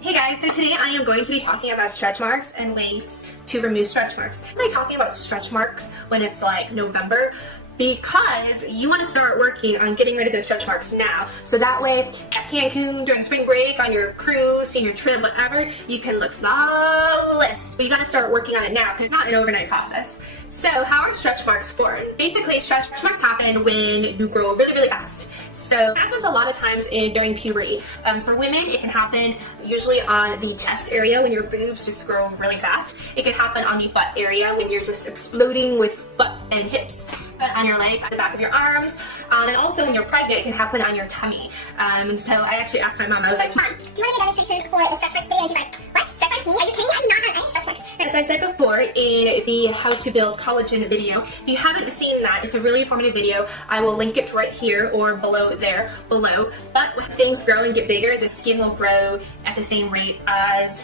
Hey guys, so today I am going to be talking about stretch marks and ways to remove stretch marks. I'm talking about stretch marks when it's like November because you want to start working on getting rid of those stretch marks now. So that way at Cancun during spring break, on your cruise, senior trip, whatever, you can look flawless. But you got to start working on it now because it's not an overnight process. So how are stretch marks formed? Basically, stretch marks happen when you grow really, really fast. So it happens a lot of times during puberty. For women, it can happen usually on the chest area when your boobs just grow really fast. It can happen on the butt area when you're just exploding with butt and hips. On your legs, at the back of your arms, and also when you're pregnant, it can happen on your tummy. And so I actually asked my mom, I was like, Mom, do you want to be a demonstration for the stretch marks video? And she's like, what? Stretch marks me? Are you kidding me? I do not have any stretch marks. As I've said before in the how to build collagen video, if you haven't seen that, it's a really informative video. I will link it right here or below. But when things grow and get bigger, the skin will grow at the same rate as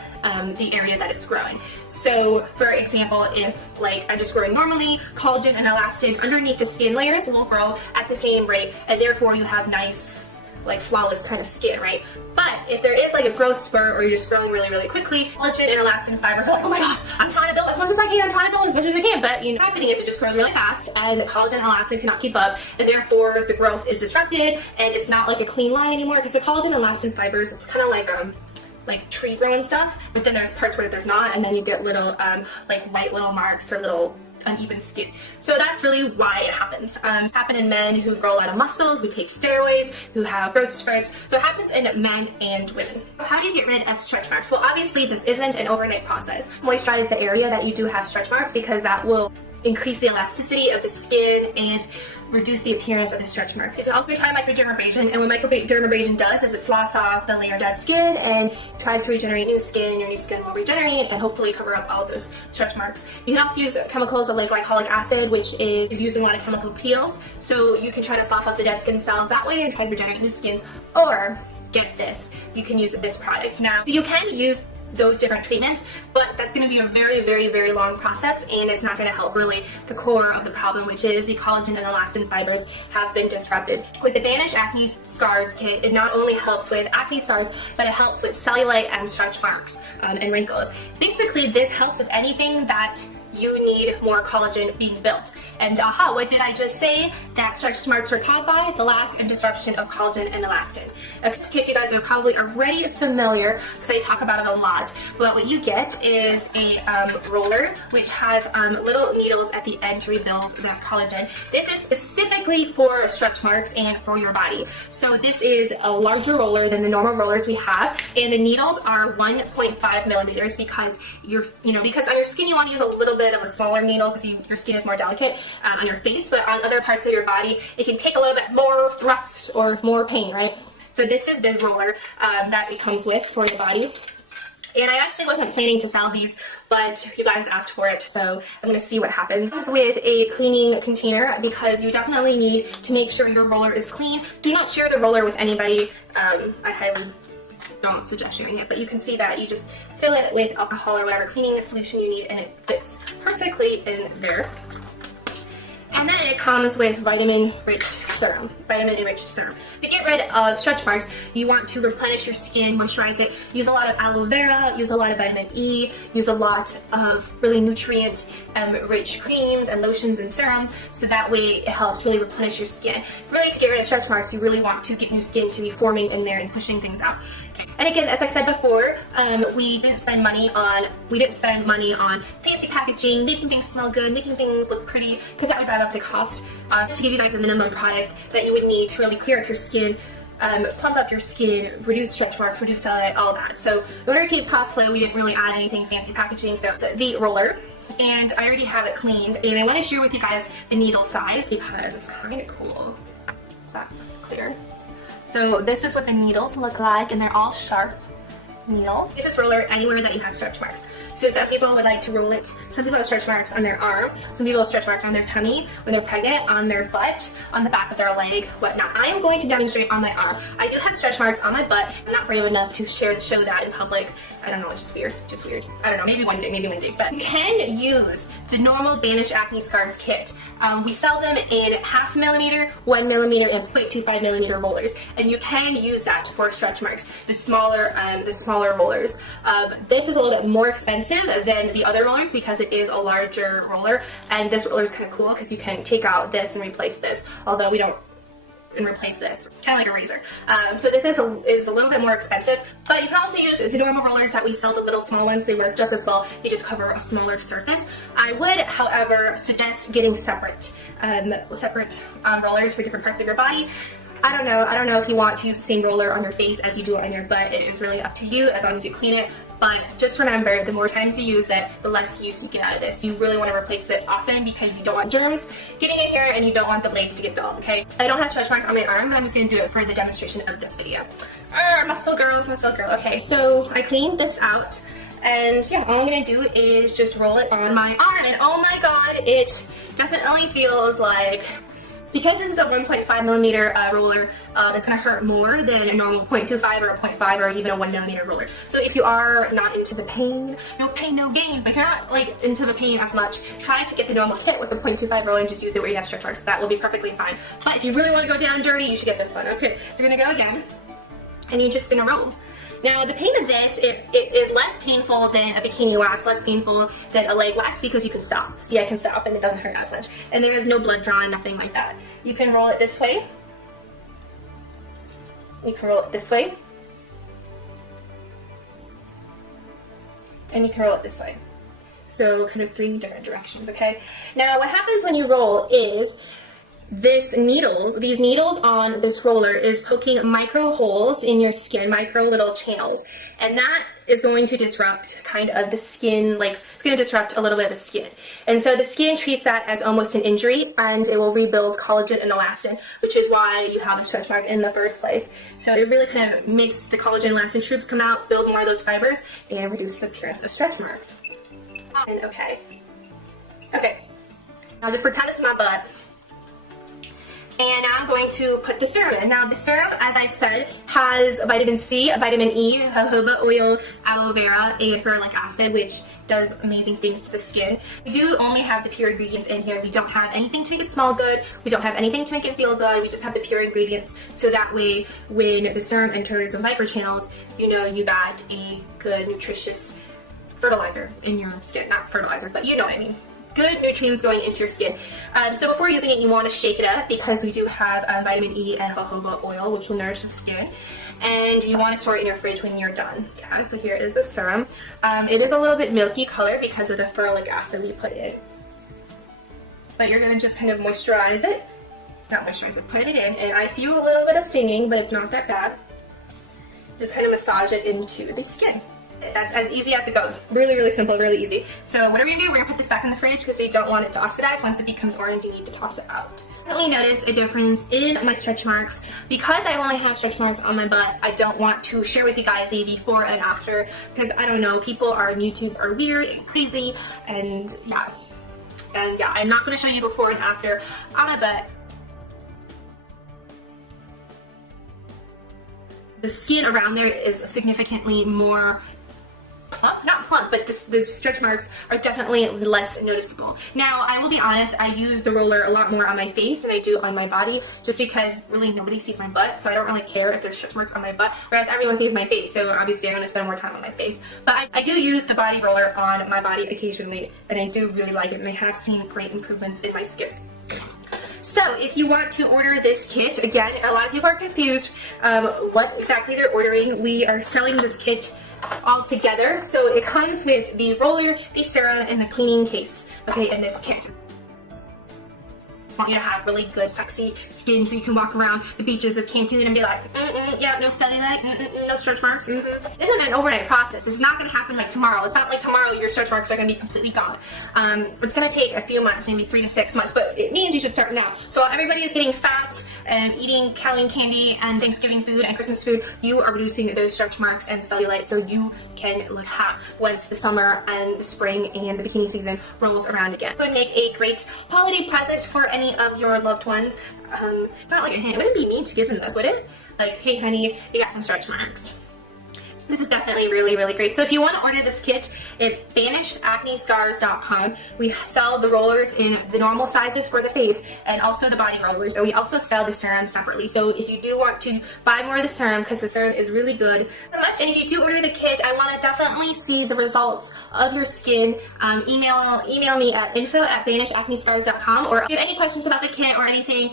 the area that it's growing. So for example, if like I'm just growing normally, collagen and elastin underneath the skin layers will grow at the same rate, and therefore you have nice, like flawless kind of skin, right? But if there is like a growth spurt or you're just growing really, really quickly, collagen and elastin fibers are like, oh my god, I'm trying to build as much as I can, I'm trying to build as much as I can, but you know, what's happening is it just grows really fast and the collagen and elastin cannot keep up, and therefore the growth is disrupted and it's not like a clean line anymore because the collagen and elastin fibers, it's kind of like tree growing stuff, but then there's parts where there's not, and then you get little like white little marks or little uneven skin. So that's really why it happens. It's happened in men who grow a lot of muscle, who take steroids, who have growth spurts. So it happens in men and women. So how do you get rid of stretch marks? Well, obviously this isn't an overnight process. Moisturize the area that you do have stretch marks because that will increase the elasticity of the skin and reduce the appearance of the stretch marks. You can also try microdermabrasion, and what microdermabrasion does is it sloughs off the layer dead skin and tries to regenerate new skin, and your new skin will regenerate and hopefully cover up all those stretch marks. You can also use chemicals like glycolic acid, which is used in a lot of chemical peels, so you can try to slough off the dead skin cells that way and try to regenerate new skins. Or, get this, you can use this product. Now, you can use those different treatments, but that's going to be a very, very, very long process, and it's not going to help really the core of the problem, which is the collagen and elastin fibers have been disrupted. With the Vanish Acne Scars Kit, it not only helps with acne scars, but it helps with cellulite and stretch marks and wrinkles. Basically, this helps with anything that you need more collagen being built. And aha, what did I just say? That stretch marks were caused by the lack and disruption of collagen and elastin. This kit you guys are probably already familiar because I talk about it a lot. But what you get is a roller which has little needles at the end to rebuild that collagen. This is specifically for stretch marks and for your body. So this is a larger roller than the normal rollers we have, and the needles are 1.5 millimeters because because on your skin you want to use a little bit of a smaller needle because your skin is more delicate on your face, but on other parts of your body it can take a little bit more thrust or more pain, right? So this is the roller that it comes with for the body. And I actually wasn't planning to sell these, but you guys asked for it, so I'm going to see what happens. It comes with a cleaning container because you definitely need to make sure your roller is clean. Do not share the roller with anybody. I highly don't suggest sharing it, but you can see that you just fill it with alcohol or whatever cleaning solution you need, and it fits perfectly in there. And then it comes with vitamin-enriched serum. To get rid of stretch marks, you want to replenish your skin, moisturize it, use a lot of aloe vera, use a lot of vitamin E, use a lot of really nutrient-rich creams and lotions and serums, so that way it helps really replenish your skin. Really, to get rid of stretch marks, you really want to get new skin to be forming in there and pushing things out. And again, as I said before, we didn't spend money on fancy packaging, making things smell good, making things look pretty, because that would drive up the cost. To give you guys a minimum product that you would need to really clear up your skin, plump up your skin, reduce stretch marks, reduce cellulite, all that. So in order to keep costs low, we didn't really add anything fancy packaging. So the roller, and I already have it cleaned, and I want to share with you guys the needle size because it's kind of cool. Is that clear? So this is what the needles look like, and they're all sharp needles. Use this roller anywhere that you have stretch marks. So some people would like to roll it. Some people have stretch marks on their arm. Some people have stretch marks on their tummy when they're pregnant, on their butt, on the back of their leg, whatnot. I am going to demonstrate on my arm. I do have stretch marks on my butt. I'm not brave enough to show that in public. I don't know, it's just weird. Just weird. I don't know, maybe one day. But you can use the normal Banish Acne Scars kit. We sell them in 0.5 millimeter, 1 millimeter, and 0.25 millimeter rollers. And you can use that for stretch marks. The smaller rollers. This is a little bit more expensive than the other rollers because it is a larger roller. And this roller is kind of cool because you can take out this and replace this. Although we don't. And replace this, kind of like a razor. So this is a little bit more expensive, but you can also use the normal rollers that we sell, the little small ones. They work just as well. They just cover a smaller surface. I would, however, suggest getting separate rollers for different parts of your body. I don't know if you want to use the same roller on your face as you do on your butt. It is really up to you as long as you clean it. But just remember, the more times you use it, the less use you get out of this. You really want to replace it often because you don't want germs getting in here and you don't want the blades to get dull, okay? I don't have stretch marks on my arm, but I'm just going to do it for the demonstration of this video. Muscle girl. Okay, so I cleaned this out. And yeah, all I'm going to do is just roll it on my arm. And oh my god, it definitely feels like... Because this is a 1.5 millimeter roller, it's going to hurt more than a normal 0.25 or a 0.5 or even a 1 millimeter roller. So if you are not into the pain, no pain, no gain, but if you're not like into the pain as much, try to get the normal kit with the 0.25 roller and just use it where you have stretch marks. That will be perfectly fine. But if you really want to go down dirty, you should get this one. Okay, so you're going to go again, and you're just going to roll. Now the pain of this, it is less painful than a bikini wax, less painful than a leg wax because you can stop. See, I can stop and it doesn't hurt as much. And there is no blood drawn, nothing like that. You can roll it this way. You can roll it this way. And you can roll it this way. So kind of 3 different directions, okay? Now what happens when you roll is these needles on this roller is poking micro holes in your skin, micro little channels, and that is going to disrupt kind of the skin, like it's going to disrupt a little bit of the skin. And so the skin treats that as almost an injury, and it will rebuild collagen and elastin, which is why you have a stretch mark in the first place. So it really kind of makes the collagen and elastin troops come out, build more of those fibers, and reduce the appearance of stretch marks. And okay, now just pretend this is my butt. And now I'm going to put the serum in. Now the serum, as I've said, has vitamin C, vitamin E, jojoba oil, aloe vera, and ferulic acid, which does amazing things to the skin. We do only have the pure ingredients in here. We don't have anything to make it smell good. We don't have anything to make it feel good. We just have the pure ingredients. So that way, when the serum enters the microchannels, you know you got a good, nutritious fertilizer in your skin. Not fertilizer, but you know what I mean. Good nutrients going into your skin. So before using it, you want to shake it up because we do have vitamin E and jojoba oil, which will nourish the skin. And you want to store it in your fridge when you're done. Okay, so here is the serum. It is a little bit milky color because of the ferulic acid we put in. But you're going to just kind of moisturize it. Not moisturize it, put it in. And I feel a little bit of stinging, but it's not that bad. Just kind of massage it into the skin. That's as easy as it goes. Really, really simple, really easy. So whatever you do, we're gonna put this back in the fridge because we don't want it to oxidize. Once it becomes orange, you need to toss it out. I definitely notice a difference in my stretch marks. Because I only have stretch marks on my butt, I don't want to share with you guys the before and after because I don't know, people on YouTube are weird and crazy and yeah. And yeah, I'm not gonna show you before and after on my butt. The skin around there is significantly more plump, not plump, but the stretch marks are definitely less noticeable. Now, I will be honest, I use the roller a lot more on my face than I do on my body, just because really nobody sees my butt, so I don't really care if there's stretch marks on my butt, whereas everyone sees my face, so obviously I'm going to spend more time on my face. But I do use the body roller on my body occasionally, and I do really like it, and I have seen great improvements in my skin. So if you want to order this kit, again, a lot of people are confused what exactly they're ordering. We are selling this kit all together. So it comes with the roller, the serum, and the cleaning case, okay, in this kit. I want you to have really good, sexy skin so you can walk around the beaches of Cancun and be like, yeah, no cellulite, no stretch marks. This isn't an overnight process. It's not going to happen like tomorrow. It's not like tomorrow your stretch marks are going to be completely gone. It's going to take a few months, maybe 3 to 6 months, but it means you should start now. So everybody is getting fat and eating Halloween candy and Thanksgiving food and Christmas food. You are reducing those stretch marks and cellulite so you can look hot once the summer and the spring and the bikini season rolls around again. So it would make a great holiday present for any of your loved ones. Not like, hey, it wouldn't be mean to give them this, would it? Like, hey honey, you got some stretch marks. This is definitely really, really great. So if you want to order this kit, it's banishacnescars.com. We sell the rollers in the normal sizes for the face and also the body rollers. And we also sell the serum separately. So if you do want to buy more of the serum, because the serum is really good so much, and if you do order the kit, I want to definitely see the results of your skin. Email me at info@banishacnescars.com, or if you have any questions about the kit or anything,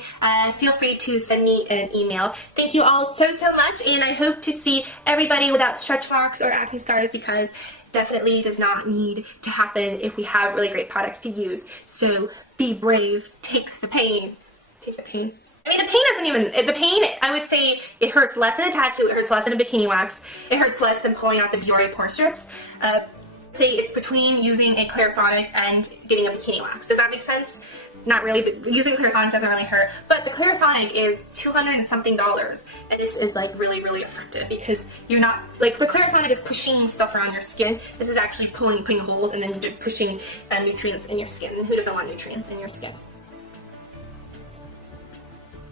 feel free to send me an email. Thank you all so much, and I hope to see everybody without stretch marks or acne scars, because definitely does not need to happen if we have really great products to use. So be brave, take the pain. Take the pain. I mean, the pain isn't even, the pain, I would say it hurts less than a tattoo, it hurts less than a bikini wax, it hurts less than pulling out the Biore pore strips. Say it's between using a Clarisonic and getting a bikini wax. Does that make sense? Not really, but using Clarisonic doesn't really hurt. But the Clarisonic is $200 and something, and this is like really, really effective because you're not, like, the Clarisonic is pushing stuff around your skin. This is actually putting holes and then pushing nutrients in your skin. And who doesn't want nutrients in your skin?